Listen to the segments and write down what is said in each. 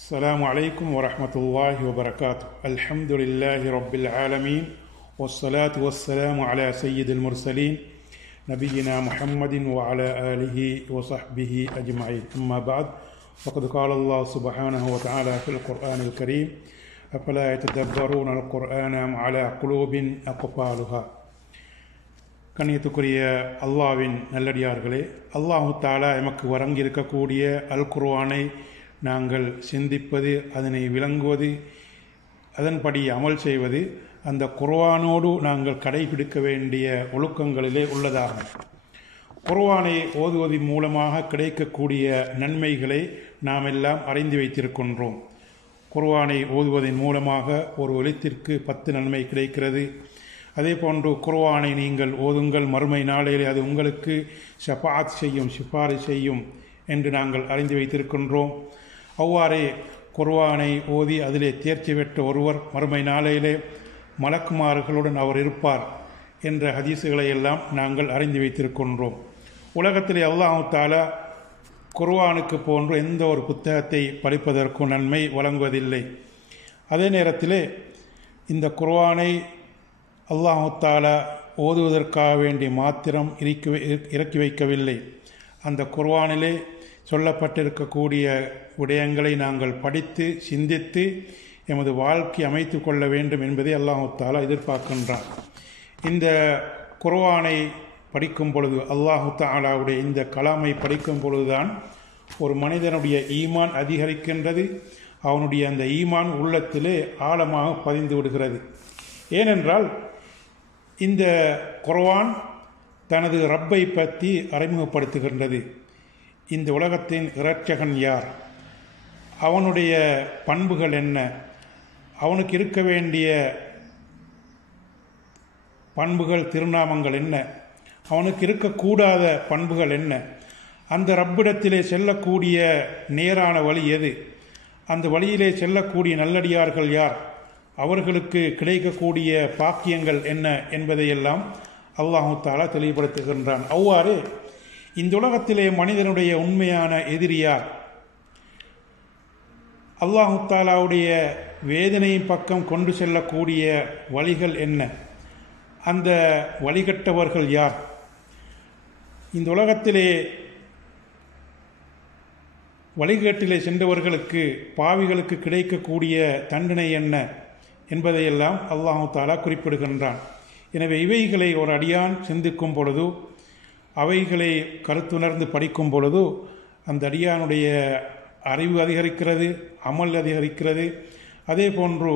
السلام عليكم ورحمة الله وبركاته. الحمد لله رب العالمين والصلاة والسلام على سيد المرسلين نبينا محمد وعلى آله وصحبه أجمعين. أما بعد فقد قال الله سبحانه وتعالى في القرآن الكريم أفلا يتدبرون القرآن على قلوب أقفالها. கண்ணியத்துக்குரிய அல்லாவின் நல்லடியார்களே, அல்லாஹு தாலா எமக்கு வழங்கியிருக்கக்கூடிய அல் குர்ஆனை நாங்கள் சிந்திப்பது, அதனை விளங்குவது, அதன்படி அமல் செய்வது அந்த குர்ஆனோடு நாங்கள் கடைபிடிக்க வேண்டிய ஒழுக்கங்களிலே உள்ளதாகும். குர்ஆனை ஓதுவதன் மூலமாக கிடைக்கக்கூடிய நன்மைகளை நாம் எல்லாம் அறிந்து வைத்திருக்கின்றோம். குர்ஆனை ஓதுவதன் மூலமாக ஒரு எழுத்திற்கு 10 நன்மை கிடைக்கிறது. அதே போன்று குர்ஆனை நீங்கள் ஓதுங்கள், மறுமை நாளையிலே அது உங்களுக்கு ஷஃபாஅத் செய்யும், சிபாரிசு செய்யும் என்று நாங்கள் அறிந்து வைத்திருக்கின்றோம். அவ்வாறே குர்ஆனை ஓதி அதிலே தேர்ச்சி பெற்ற ஒருவர் மறுமை நாளையிலே மலக்குமார்களுடன் அவர் இருப்பார் என்ற ஹதீசுகளை எல்லாம் நாங்கள் அறிந்து வைத்திருக்கின்றோம். உலகத்திலே அல்லாஹ் தஆலா குர்ஆனுக்கு போன்று எந்த ஒரு புத்தகத்தை படிப்பதற்கும் நன்மை வழங்குவதில்லை. அதே நேரத்திலே இந்த குர்ஆனை அல்லாஹ் தஆலா ஓதுவதற்காக வேண்டி மாத்திரம் இறக்கி வைக்கவில்லை. அந்த குர்ஆனிலே சொல்லப்பட்டிருக்கக்கூடிய விடயங்களை நாங்கள் படித்து சிந்தித்து எமது வாழ்க்கை அமைத்து கொள்ள வேண்டும் என்பதை அல்லாஹ் தஆலா எதிர்பார்க்கின்றான். இந்த குர்ஆனை படிக்கும் பொழுது, அல்லாஹ் தஆலாவுடைய இந்த கலாமை படிக்கும் பொழுதுதான் ஒரு மனிதனுடைய ஈமான் அதிகரிக்கின்றது. அவனுடைய அந்த ஈமான் உள்ளத்திலே ஆழமாக பதிந்து விடுகிறது. ஏனென்றால் இந்த குர்ஆன் தனது ரப்பை பற்றி அறிமுகப்படுத்துகின்றது. இந்த உலகத்தின் இரட்சகன் யார், அவனுடைய பண்புகள் என்ன, அவனுக்கு இருக்க வேண்டிய பண்புகள் திருநாமங்கள் என்ன, அவனுக்கு இருக்கக்கூடாத பண்புகள் என்ன, அந்த ரப்பிடத்திலே செல்லக்கூடிய நேரான வழி எது, அந்த வழியிலே செல்லக்கூடிய நல்லடியார்கள் யார், அவர்களுக்கு கிடைக்கக்கூடிய பாக்கியங்கள் என்ன என்பதையெல்லாம் அல்லாஹ் தஆலா தெளிவுபடுத்துகின்றான். அவ்வாறு இந்த உலகத்திலே மனிதனுடைய உண்மையான எதிரியார், அல்லாஹ் தஆலாவுடைய வேதனையின் பக்கம் கொண்டு செல்லக்கூடிய வழிகள் என்ன, அந்த வழிகட்டவர்கள் யார், இந்த உலகத்திலே வழிகேட்டிலே சென்றவர்களுக்கு பாவிகளுக்கு கிடைக்கக்கூடிய தண்டனை என்ன என்பதையெல்லாம் அல்லாஹ் தஆலா குறிப்பிடுகின்றான். எனவே இவைகளை ஒரு அடியான் சிந்திக்கும் பொழுது, அவைகளை கருத்துணர்ந்து படிக்கும் பொழுது அந்த அடியானுடைய அறிவு அதிகரிக்கிறது, அமல் அதிகரிக்கிறது, அதே போன்று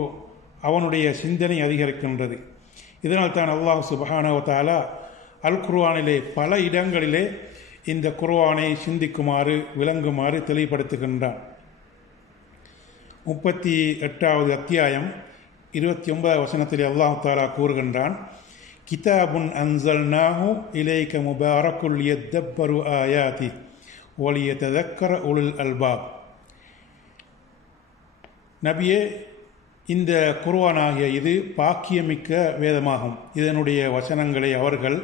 அவனுடைய சிந்தனை அதிகரிக்கின்றது. இதனால் தான் அல்லாஹ் சுப்ஹானஹு வ தஆலா அல் குர்ஆனிலே பல இடங்களிலே இந்த குர்ஆனை சிந்திக்குமாறு விளங்குமாறு தெளிவுபடுத்துகின்றான். 38வது அத்தியாயம் 29வது வசனத்திலே அல்லாஹ் தஆலா கூறுகின்றான், கிதாபுன் அன்ஸல்நாஹு இலைக முபாரக்குல் லியத்தப்பரு ஆயாதி வலியததக்கர உலுல் அல்பாப். நபியே, இந்த குர்ஆனாகிய இது பாக்கியமிக்க வேதமாகும். இதனுடைய வசனங்களை அவர்கள்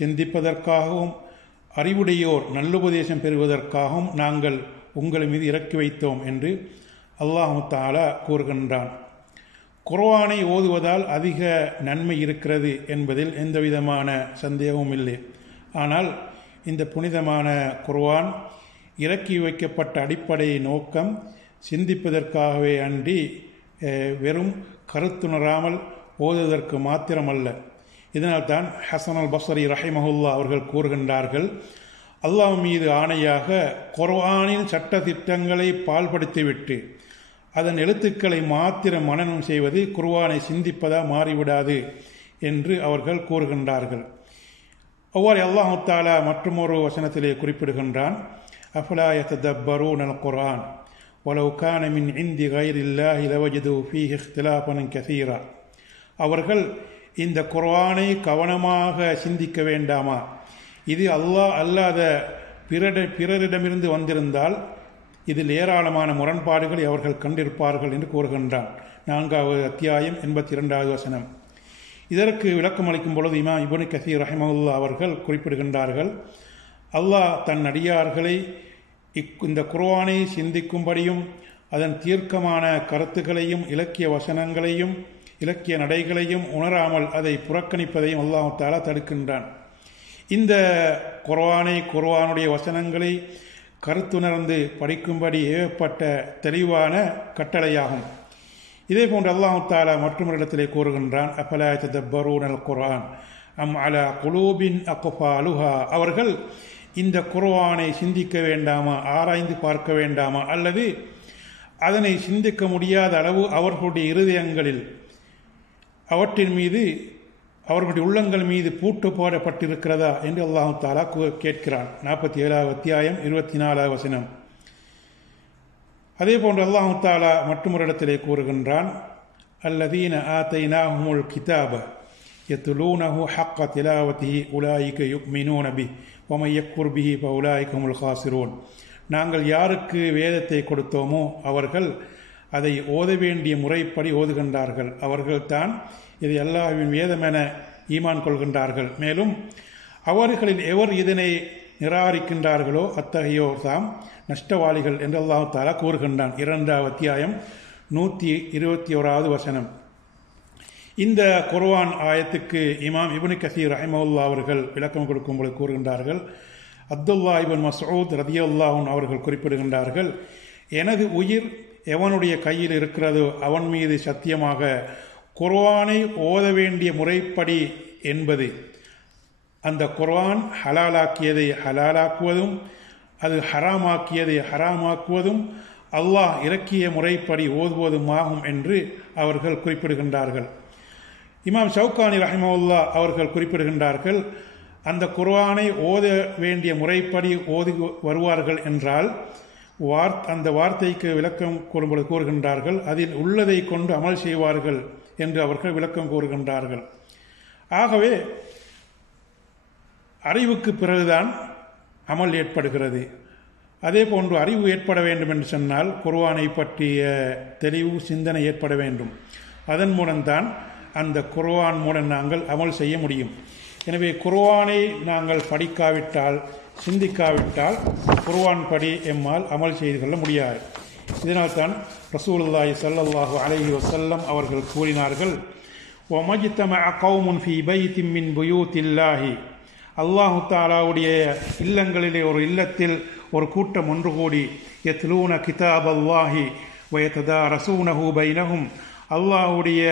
சிந்திப்பதற்காகவும் அறிவுடையோர் நல்லுபதேசம் பெறுவதற்காகவும் நாங்கள் உங்கள் மீது இறக்கி வைத்தோம் என்று அல்லாஹ் தஆலா கூறுகின்றான். குர்ஆனை ஓதுவதால் அதிக நன்மை இருக்கிறது என்பதில் எந்தவிதமான சந்தேகமும் இல்லை. ஆனால் இந்த புனிதமான குர்ஆன் இறக்கி வைக்கப்பட்ட அடிப்படை நோக்கம் சிந்திப்பதற்காகவே அன்றி வெறும் கருத்துணராமல் ஓதுவதற்கு மாத்திரமல்ல. இதனால்தான் ஹசன் அல் பஸ்ரி ரஹிமஹுல்லா அவர்கள் கூறுகின்றார்கள், அல்லாஹ் மீது ஆணையாக குர்ஆனின் சட்ட திட்டங்களை பால்படுத்திவிட்டு அதன் எழுத்துக்களை மாத்திரம் மனனம் செய்வது குர்ஆனை சிந்திப்பதா மாறிவிடாது என்று அவர்கள் கூறுகின்றார்கள். அவ்வாறு அல்லாஹ் தஆலா மற்றொரு வசனத்திலே குறிப்பிடுகின்றான், அஃபலா யததப்பரூனல் குர்ஆன் வலவ் கான மின் இந்தி கைரில்லாஹி லவஜது ஃபீஹி இக்திலாஃபன் கஸீரா. அவர்கள் இந்த குர்ஆனை கவனமாக சிந்திக்க வேண்டாமா, இது அல்லாஹ் அல்லாத பிறரிடமிருந்து வந்திருந்தால் இதில் ஏராளமான முரண்பாடுகளை அவர்கள் கண்டிருப்பார்கள் என்று கூறுகின்றான். 4வது அத்தியாயம் 82வது வசனம். இதற்கு விளக்கம் அளிக்கும் பொழுது இமாம் இப்னு கஸீர் ரஹிமஹுல்லா அவர்கள் குறிப்பிடுகின்றார்கள், அல்லாஹ் தன் அடியார்களை இந்த குர்ஆனை சிந்திக்கும்படியும் அதன் தீர்க்கமான கருத்துக்களையும் இலக்கிய வசனங்களையும் இலக்கிய நடைகளையும் உணராமல் அதை புறக்கணிப்பதையும் அல்லாஹ் தஆலா தடுக்கின்றான். இந்த குர்ஆனுடைய வசனங்களை கருத்துணர்ந்து படிக்கும்படி ஏவப்பட்ட தெளிவான கட்டளையாகும். இதே போன்று அல்லாஹ் தஆலா மற்றொரு இடத்திலே கூறுகின்றான், அஃபலா யததப்பரூனல் குர்ஆன் அம் அலா குலூபின் அக்ஃபாலுஹா, அவர்கள் இந்த குர்ஆனை சிந்திக்க வேண்டாமா, ஆராய்ந்து பார்க்க வேண்டாமா, அல்லது அதனை சிந்திக்க முடியாத அளவு அவர்களுடைய இருதயங்களில் அவற்றின் மீது அவர்களுடைய உள்ளங்கள் மீது பூட்டு போடப்பட்டிருக்கிறதா என்று அல்லாஹ் தஆலா கேட்கிறான். 47வது அத்தியாயம் 24வது வசனம். அதே போன்று அல்லாஹ் தஆலா மற்றொரு இடத்திலே கூறுகின்றான், அல்லதீன ஆதைனாஹுமுல் கிதாப யத்லூனஹு ஹக்க திலாவத்திஹி உலாயிக யுக்மினூன பிஹி வமன் யக்ஃபுர் பிஹி ஃபஉலாயிக ஹுமுல் காசிரூன். நாங்கள் யாருக்கு வேதத்தை கொடுத்தோமோ அவர்கள் அதை ஓத வேண்டிய முறைப்படி ஓதுகின்றார்கள். அவர்கள்தான் இது அல்லாஹ்வின் வேதம் என ஈமான் கொள்கின்றார்கள். மேலும் அவர்களில் எவர் இதனை நிராகரிக்கின்றார்களோ அத்தகையோர் தாம் நஷ்டவாளிகள் என்று அல்லாஹ் தஆலா கூறுகின்றான். 2வது அத்தியாயம் 121வது வசனம். இந்த குர்ஆன் ஆயத்துக்கு இமாம் இப்னு கஸீர் ரஹிமஹுல்லாஹ் அவர்கள் விளக்கம் கொடுக்கும்போது கூறுகின்றார்கள், அப்துல்லா இப்னு மஸ்ஊத் ரலியல்லாஹு அன்ஹு அவர்கள் குறிப்பிடுகின்றார்கள், எனது உயிர் எவனுடைய கையில் இருக்கிறதோ அவன் மீது சத்தியமாக குர்ஆனை ஓத வேண்டிய முறைப்படி என்பது அந்த குர்ஆன் ஹலாலாக்கியதை ஹலாலாக்குவதும் அது ஹராமாக்கியதை ஹராமாக்குவதும் அல்லாஹ் இறக்கிய முறைப்படி ஓதுவதுமாகும் என்று அவர்கள் குறிப்பிடுகின்றார்கள். இமாம் ஷவுகானி ரஹிமஹுல்லாஹ் அவர்கள் குறிப்பிடுகின்றார்கள், அந்த குர்ஆனை ஓத வேண்டிய முறைப்படி ஓதி வருவார்கள் என்றால் அந்த வார்த்தைக்கு விளக்கம் கூறும்போது கூறுகின்றார்கள், அதில் உள்ளதை கொண்டு அமல் செய்வார்கள் என்று அவர்கள் விளக்கம் கூறுகின்றார்கள். ஆகவே அறிவுக்கு பிறகுதான் அமல் ஏற்படுகிறது. அதே போன்று அறிவு ஏற்பட வேண்டும் என்று சொன்னால் குர்ஆனை பற்றிய தெளிவு சிந்தனை ஏற்பட வேண்டும். அதன் மூலம்தான் அந்த குர்ஆன் மூலம் நாங்கள் அமல் செய்ய முடியும். எனவே குர்ஆனை நாங்கள் படிக்காவிட்டால் சிந்திக்காவிட்டால் குர்ஆன் படி எம்மால் அமல் செய்து கொள்ள முடியாது. இதனால்தான் ரசூலுல்லாஹி ஸல்லல்லாஹு அலைஹி வஸல்லம் அவர்கள் கூறினார்கள், வமஜ்தமஅ கௌமுன் ஃபீ பைத்தின் மின் புயூத்தில்லாஹி, அல்லாஹ் தஆலாவுடைய இல்லங்களிலே ஒரு இல்லத்தில் ஒரு கூட்டம் ஒன்று கூடி யத்லூன கிதாபல்லாஹி வயததாரஸூனஹு பைனஹும், அல்லாஹ்வுடைய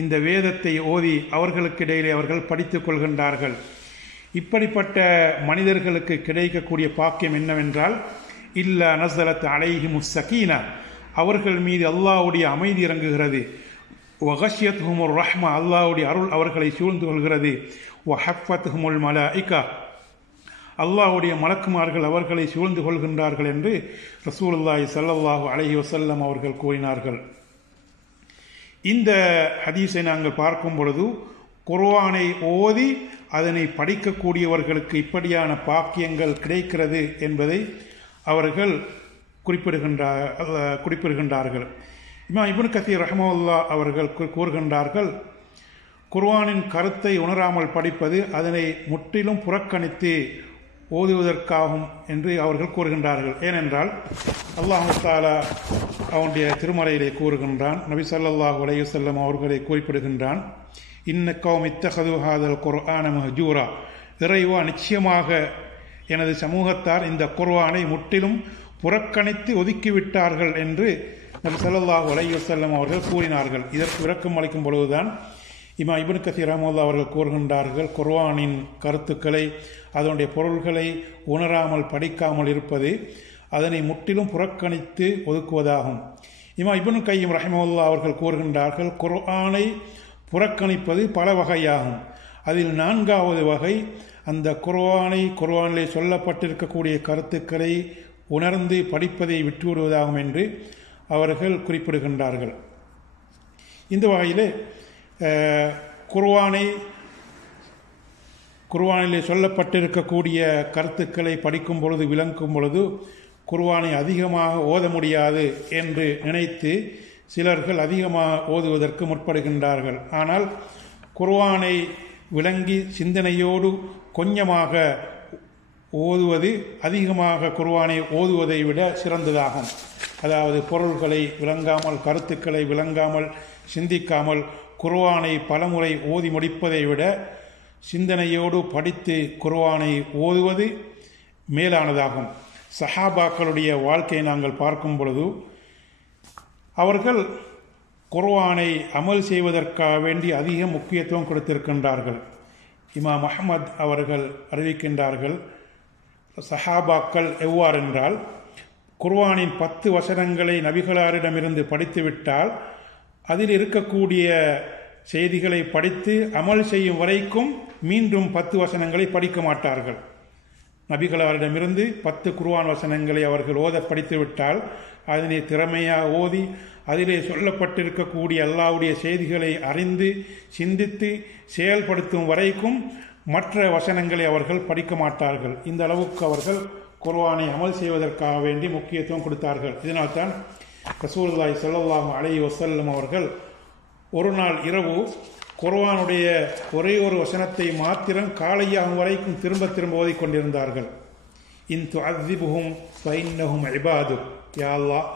இந்த வேதத்தை ஓதி அவர்களுக்கிடையிலே அவர்கள் படித்துக் கொள்கின்றார்கள். இப்படிப்பட்ட மனிதர்களுக்கு கிடைக்கக்கூடிய பாக்கியம் என்னவென்றால், இல்லா நஸலத் அலைஹிமுஸ் ஸகீனா, அவர்கள் மீது அல்லாஹ்வுடைய அமைதி இறங்குகிறது. வகஷியத்ஹுமுர் ரஹ்மா, அல்லாஹ்வுடைய அருள் அவர்களை சூழ்ந்து கொள்கிறது. வஹஃபத்ஹுமுல் மலாயிகா, அல்லாஹ்வுடைய மலக்குமார்கள் அவர்களை சூழ்ந்து கொள்கின்றார்கள் என்று ரசூலுல்லாஹி ஸல்லல்லாஹு அலைஹி வஸல்லம் அவர்கள் கூறினார்கள். இந்த ஹதீஸை நாங்கள் பார்க்கும் பொழுது குர்ஆனை ஓதி அதனை படிக்கக்கூடியவர்களுக்கு இப்படியான பாக்கியங்கள் கிடைக்கிறது என்பதை அவர்கள் குறிப்பிடுகின்றார்கள். இமாம் இப்னு கஸீர் ரஹ்மஹுல்லாஹ் அவர்கள் கூறுகின்றார்கள், குர்ஆனின் கருத்தை உணராமல் படிப்பது அதனை முற்றிலும் புறக்கணித்து ஓதுவதற்காகும் என்று அவர்கள் கூறுகின்றார்கள். ஏனென்றால் அல்லாஹ் தஆலா அவனுடைய திருமறையிலே கூறுகின்றான், நபி ஸல்லல்லாஹு அலைஹி வஸல்லம் அவர்களை குறிப்பிடுகின்றான், இன்ன கௌமி இத்தஹது ஹாதல் குர்ஆன மஹ்ஜூரா, இறைவா நிச்சயமாக எனது சமூகத்தார் இந்த குர்ஆனை முற்றிலும் புறக்கணித்து ஒதுக்கிவிட்டார்கள் என்று நபி ஸல்லல்லாஹு அலைஹி வஸல்லம் அவர்கள் கூறினார்கள். இதற்கு விளக்கம் அளிக்கும் பொழுதுதான் இமாம் இப்னு கஸீர் ரஹ்மத்துல்லாஹி அவர்கள் கூறுகின்றார்கள், குர்ஆனின் கருத்துக்களை அதனுடைய பொருள்களை உணராமல் படிக்காமல் இருப்பது அதனை முற்றிலும் புறக்கணித்து ஒதுக்குவதாகும். இமாம் இப்னு கையிம் ரஹ்மத்துல்லாஹி அவர்கள் கூறுகின்றார்கள், குர்ஆனை புறக்கணிப்பது பல வகையாகும். அதில் 4வது வகை அந்த குர்ஆனிலே சொல்லப்பட்டிருக்கக்கூடிய கருத்துக்களை உணர்ந்து படிப்பதை விட்டுவிடுவதாகும் என்று அவர்கள் குறிப்பிடுகின்றார்கள். இந்த வகையிலே குர்ஆனிலே சொல்லப்பட்டிருக்கக்கூடிய கருத்துக்களை படிக்கும் பொழுது விளங்கும் பொழுது குர்ஆனை அதிகமாக ஓத முடியாது என்று நினைத்து சிலர்கள் அதிகமாக ஓதுவதற்கு முற்படுகின்றார்கள். ஆனால் குர்ஆனை விளங்கி சிந்தனையோடு கொஞ்சமாக ஓதுவது அதிகமாக குர்ஆனை ஓதுவதை விட சிறந்ததாகும். அதாவது பொருள்களை விளங்காமல், கருத்துக்களை விளங்காமல், சிந்திக்காமல் குர்ஆனை பலமுறை ஓதி முடிப்பதை விட சிந்தனையோடு படித்து குர்ஆனை ஓதுவது மேலானதாகும். சஹாபாக்களுடைய வாழ்க்கையை நாங்கள் பார்க்கும் பொழுது அவர்கள் குர்ஆனை அமல் செய்வதற்காக வேண்டி அதிக முக்கியத்துவம் கொடுத்திருக்கின்றார்கள். இமாம் அஹ்மத் அவர்கள் அறிவிக்கின்றார்கள், சஹாபாக்கள் எவ்வாறென்றால், குர்ஆனின் 10 வசனங்களை நபிகளாரிடமிருந்து படித்துவிட்டால் அதில் இருக்கக்கூடிய செய்திகளை படித்து அமல் செய்யும் வரைக்கும் மீண்டும் 10 வசனங்களை படிக்க மாட்டார்கள். நபிகளாரிடமிருந்து 10 குர்ஆன் வசனங்களை அவர்கள் ஓத படித்துவிட்டால் அதனை திறமையாக ஓதி அதிலே சொல்லப்பட்டிருக்கக்கூடிய அல்லாஹ்வுடைய செய்திகளை அறிந்து சிந்தித்து செயல்படுத்தும் வரைக்கும் மற்ற வசனங்களை அவர்கள் படிக்க மாட்டார்கள். இந்த அளவுக்கு அவர்கள் குர்ஆனை அமல் செய்வதற்காக வேண்டி முக்கியத்துவம் கொடுத்தார்கள். இதனால்தான் ரசூலுல்லாஹி ஸல்லல்லாஹு அலைஹி வஸல்லம் அவர்கள் ஒரு நாள் இரவு குர்ஆனுடைய ஒரே ஒரு வசனத்தை மாத்திரம் காலையாகும் வரைக்கும் திரும்ப திரும்ப ஓதிக்கொண்டிருந்தார்கள். இன் துஅذிபுஹும் ஃபஇன்னஹும் இபாதுக், யா அல்லாஹ்,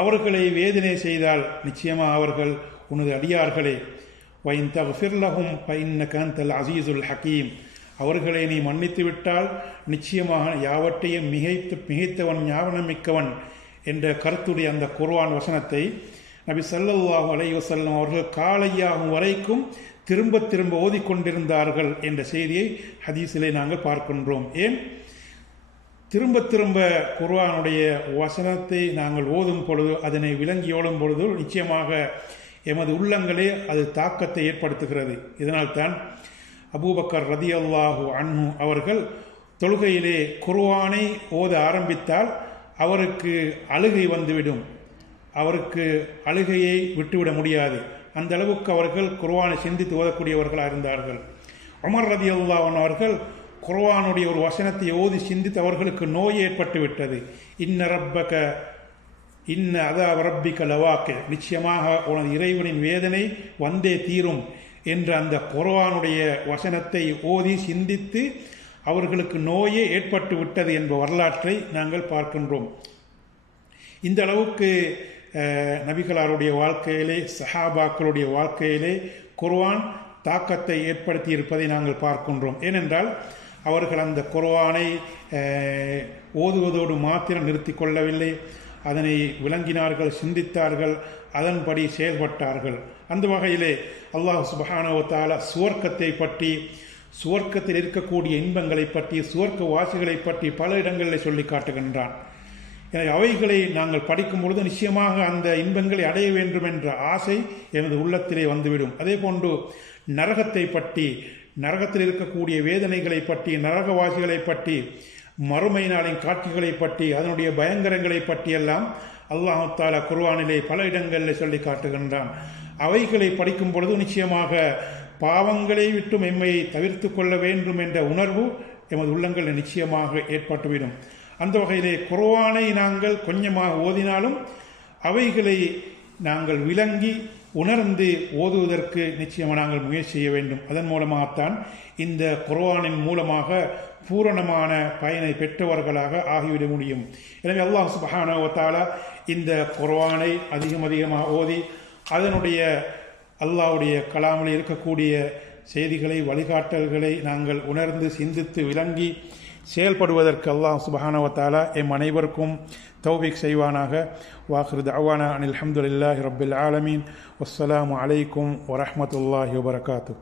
அவர்களை வேதனை செய்தால் நிச்சயமாக அவர்கள் உனது அடியார்களே. வைன் தக்ஃபிர் லஹும் ஃபஇன்னக அன்தல் அஸீஸுல் ஹகீம், அவர்களை நீ மன்னித்து விட்டால் நிச்சயமாக யாவற்றையும் மிகைத்தவன் ஞாபகம் மிக்கவன் என்ற கருத்துடைய அந்த குர்ஆன் வசனத்தை நபி ஸல்லல்லாஹு அலைஹி வஸல்லம் அவர்கள் காலையாகும் வரைக்கும் திரும்ப திரும்ப ஓதிக்கொண்டிருந்தார்கள் என்ற செய்தியை ஹதீஸிலே நாங்கள் பார்க்கின்றோம். ஏன் திரும்ப திரும்ப குர்ஆனுடைய வசனத்தை நாங்கள் ஓதும் பொழுது, அதனை விளங்கி ஓடும் பொழுது நிச்சயமாக எமது உள்ளங்களே அது தாக்கத்தை ஏற்படுத்துகிறது. இதனால்தான் அபூபக்கர் ரதியல்லாஹு அன்ஹு அவர்கள் தொழுகையிலே குர்ஆனை ஓத ஆரம்பித்தால் அவருக்கு அழுகை வந்துவிடும். அவருக்கு அழுகையை விட்டுவிட முடியாது. அந்த அளவுக்கு அவர்கள் குர்ஆனை சிந்தித்து ஓதக்கூடியவர்களாக இருந்தார்கள். உமர் ரதியல்லாஹு அன்ஹு அவர்கள் குர்ஆனுடைய ஒரு வசனத்தை ஓதி சிந்தித்து அவர்களுக்கு நோய் ஏற்பட்டு விட்டது. இன்ன அதாவ ரப்பிக லவாக்கி, நிச்சயமாக உனது இறைவனின் வேதனை வந்தே தீரும் என்ற அந்த குர்ஆனுடைய வசனத்தை ஓதி சிந்தித்து அவர்களுக்கு நோயே ஏற்பட்டு விட்டது என்ற வரலாற்றை நாங்கள் பார்க்கின்றோம். இந்த அளவுக்கு நபிகளாருடைய வாழ்க்கையிலே, சஹாபாக்களுடைய வாழ்க்கையிலே குர்ஆன் தாக்கத்தை ஏற்படுத்தி இருப்பதை நாங்கள் பார்க்கின்றோம். ஏனென்றால் அவர்கள் அந்த குர்ஆனை ஓதுவதோடு மாத்திரம் நிறுத்தி கொள்ளவில்லை, அதனை விளங்கினார்கள், சிந்தித்தார்கள், அதன்படி செயல்பட்டார்கள். அந்த வகையிலே அல்லாஹ் சுப்ஹானஹு வ தஆலா சுவர்க்கத்தை பற்றி, சுவர்க்கத்தில் இருக்கக்கூடிய இன்பங்களை பற்றி, சுவர்க்க வாசிகளை பற்றி பல இடங்களில் சொல்லி காட்டுகின்றான். எனவே அவைகளை நாங்கள் படிக்கும் பொழுது நிச்சயமாக அந்த இன்பங்களை அடைய வேண்டும் என்ற ஆசை எனது உள்ளத்திலே வந்துவிடும். அதே போன்று நரகத்தை பற்றி, நரகத்தில் இருக்கக்கூடிய வேதனைகளை பற்றி, நரகவாசிகளை பற்றி, மறுமை நாளின் காட்சிகளை பற்றி, அதனுடைய பயங்கரங்களை பற்றியெல்லாம் அல்லாஹ் தஆலா குர்ஆனிலே பல இடங்களில் சொல்லி காட்டுகின்றான். அவைகளை படிக்கும் பொழுது நிச்சயமாக பாவங்களை விட்டும் எம்மை தவிர்த்து கொள்ள வேண்டும் என்ற உணர்வு எமது உள்ளங்களில் நிச்சயமாக ஏற்பட்டுவிடும். அந்த வகையிலே குர்ஆனை நாங்கள் கொஞ்சமாக ஓதினாலும் அவைகளை நாங்கள் விளங்கி உணர்ந்து ஓதுவதற்கு நிச்சயமாக நாங்கள் முயற்சி செய்ய வேண்டும். அதன் மூலமாகத்தான் இந்த குர்ஆனின் மூலமாக பூரணமான பயனை பெற்றவர்களாக ஆகிவிட முடியும். எனவே அல்லாஹ் சுப்ஹானஹு வ தஆலா இந்த குர்ஆனை அதிகமாக ஓதி அதனுடைய அல்லாஹ்வுடைய கலாமில் இருக்கக்கூடிய செய்திகளை, வழிகாட்டல்களை நாங்கள் உணர்ந்து சிந்தித்து விளங்கி செயல்படுவதற்கு அல்லாஹ் சுப்ஹானஹு வ தஆலா எம் அனைவருக்கும் தௌஃபீக் செய்வானாக. வாஹிரு தஅவானா அனில் ஹம்துலில்லாஹி ரப்பில் ஆலமீன். வஸ்ஸலாமு அலைக்கும் வரஹ்மத்துல்லாஹி வபரகாத்துஹு.